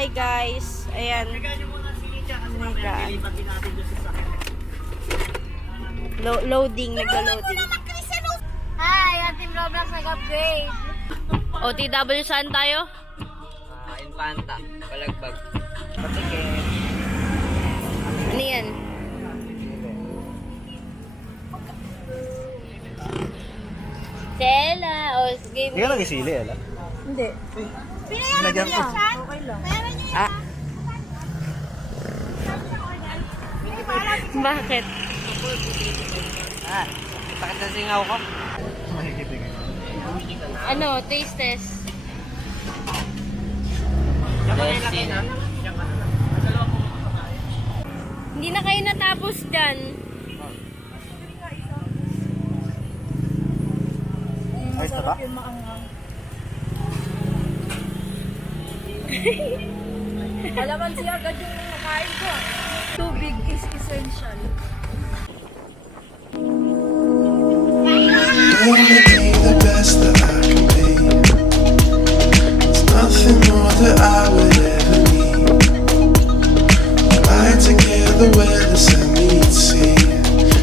Hi guys. Ayan. Loading, naglo-loading. Hi, Team Roblox nag-upgrade. OTW saan tayo? Infanta, Balagbag. Patikin. Ano yan? Sela. O, game. Hindi ka nagisili, ala? Hindi. Nagyan ko. Okay lang. Ah. Bakit? Sakit na singaw ko. Ano, taste test. Hindi na kayo natapos dyan. Ayos na ba? Alaman siya agad yung nakain ko. Tubig is essential. The best that I can be. There's nothing more that I would ever need. Lie together where the sun meets sea.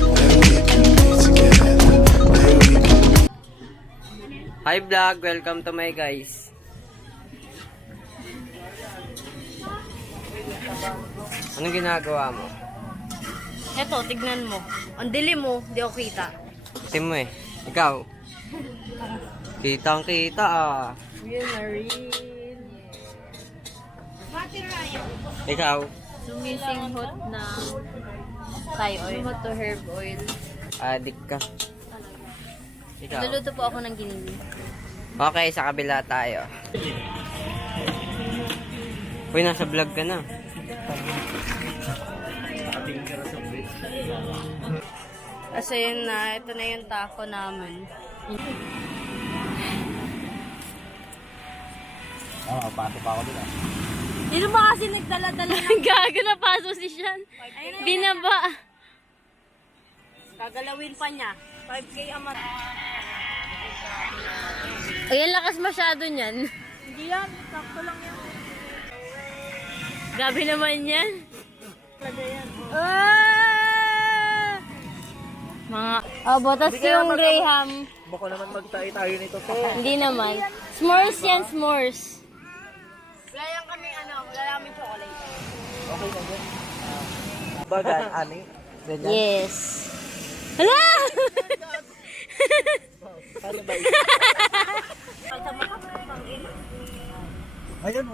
Where we can be together. Where we can be. Hi vlog, welcome to my guys. Anong ginagawa mo? Eto, tignan mo. Ang dilim mo, di ako kita. Tim mo eh. Ikaw. Kitang kita ah. Yun na rin. Ikaw. Sumisinghot na Thai oil. To herb oil. Adik ka. Ikaw. Naluto po ako ng giniling. Okay, sa kabila tayo. Uy, nasa vlog ka na. Kasi yun na, ito na yung taco namin. Pato pa ako dun ah. Sino ba kasi nagdala-dala? Gago na paso si Sean. Binaba. Gagalawin pa niya. 5K amat. Ayan, lakas masyado niyan. Hindi yan. Sakto lang yan. Grabe naman yan. Talaga yan. Mga, botas yung Graham. Baka naman magtayo tayo nito to. Hindi naman. S'mores yan, s'mores. Wala yan kami wala namin chocolate. Okay na yun. Bagan, ani? Ganyan. Yes. Hala! Paano ba yun? Ayun.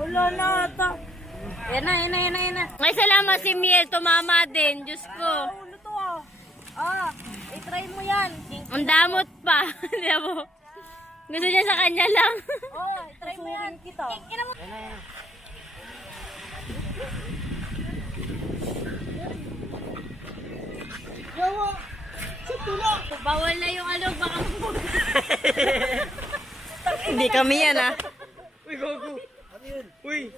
Wala na ata. Yan na. Ay, salamat si Miel. Tumama din. Diyos ko. Ulo to i-try mo yan. Ang damot pa. Di mo. Gusto niya sa kanya lang. I-try mo yan. Kita. Bawal na yung baka Hindi kami yan, ah. Uy, gogo. Ano yun? Uy.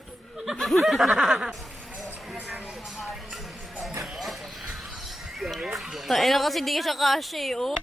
Tayo na kasi di ka siya kasya, oh.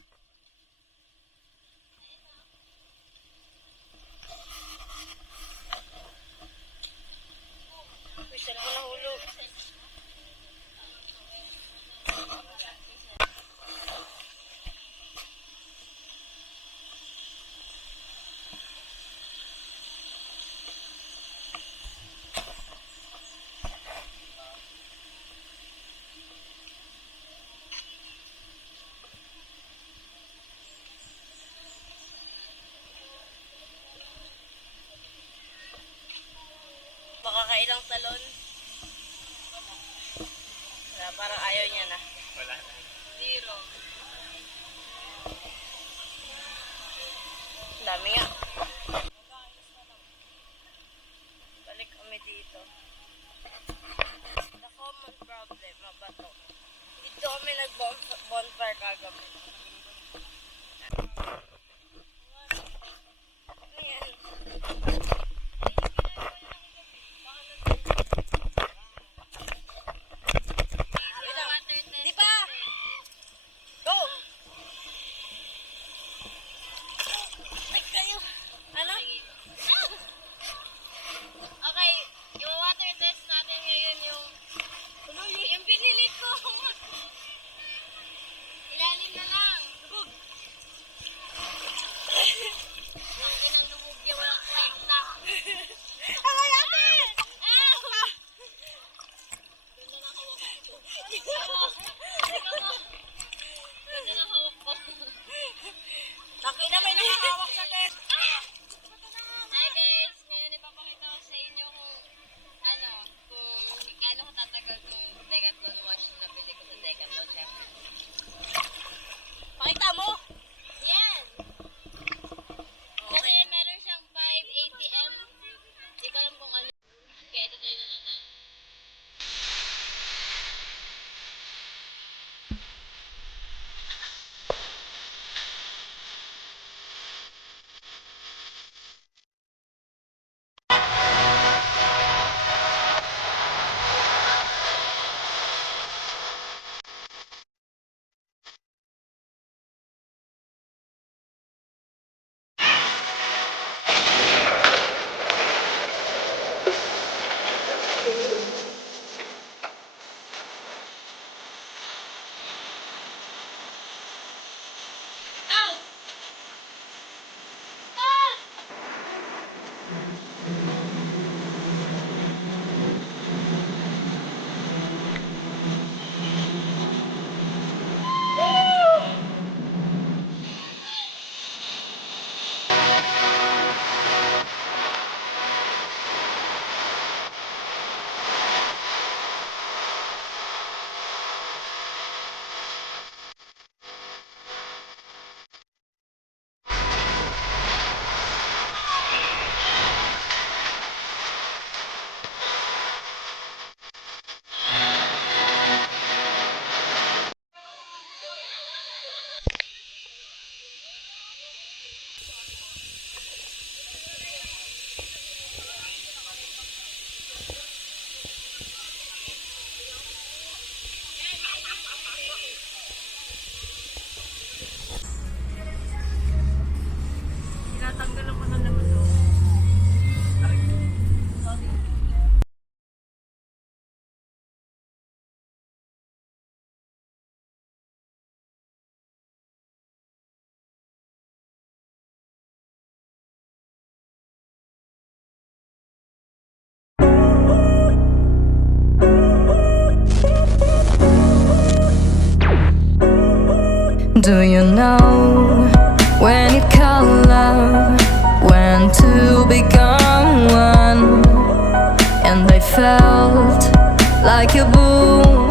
Makakailang salon. Wala, parang ayaw niya na. Wala. Zero. Dami nga. Balik kami dito. The common problem, mabato. Dito kami nag-bonfire kagabi. Ayan. Di pa! Go! Ay, kayo. Ano? Tinatanggalan ko na naman to. Do you know when you call love, when to become one? And I felt like a boom